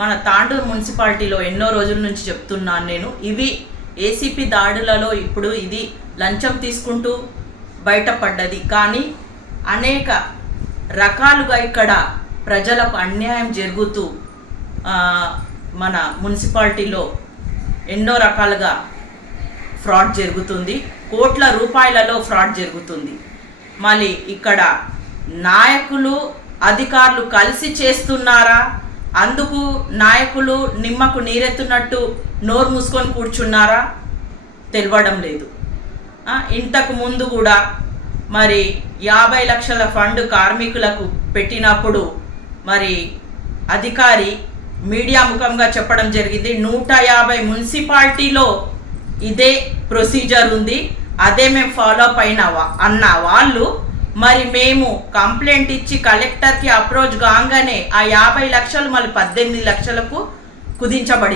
మన తాండూరు మున్సిపాలిటీలో ఎన్నో రోజుల నుంచి చెప్తున్నాను నేను. ఇవి ఏసీపీ దాడులలో ఇప్పుడు ఇది లంచం తీసుకుంటూ బయటపడ్డది. కానీ అనేక రకాలుగా ఇక్కడ ప్రజలకు అన్యాయం జరుగుతూ మన మున్సిపాలిటీలో ఎన్నో రకాలుగా ఫ్రాడ్ జరుగుతుంది. కోట్ల రూపాయలలో ఫ్రాడ్ జరుగుతుంది. మళ్ళీ ఇక్కడ నాయకులు అధికారులు కలిసి చేస్తున్నారా, అందుకు నాయకులు నిమ్మకు నీరెత్తున్నట్టు నోరు మూసుకొని కూర్చున్నారా తెలియడం లేదు. ఇంతకు ముందు కూడా మరి 50 లక్షల ఫండ్ కార్మికులకు పెట్టినప్పుడు మరి అధికారి మీడియా ముఖంగా చెప్పడం జరిగింది 150 మున్సిపాలిటీలో ఇదే ప్రొసీజర్ ఉంది, అదే మేము ఫాలో అప్ అయినావా అన్న వాళ్ళు మరి మేము కంప్లైంట్ ఇచ్చి కలెక్టర్కి అప్రోచ్ కాగానే ఆ 50 లక్షలు మళ్ళీ 18 లక్షలకు కుదించబడింది.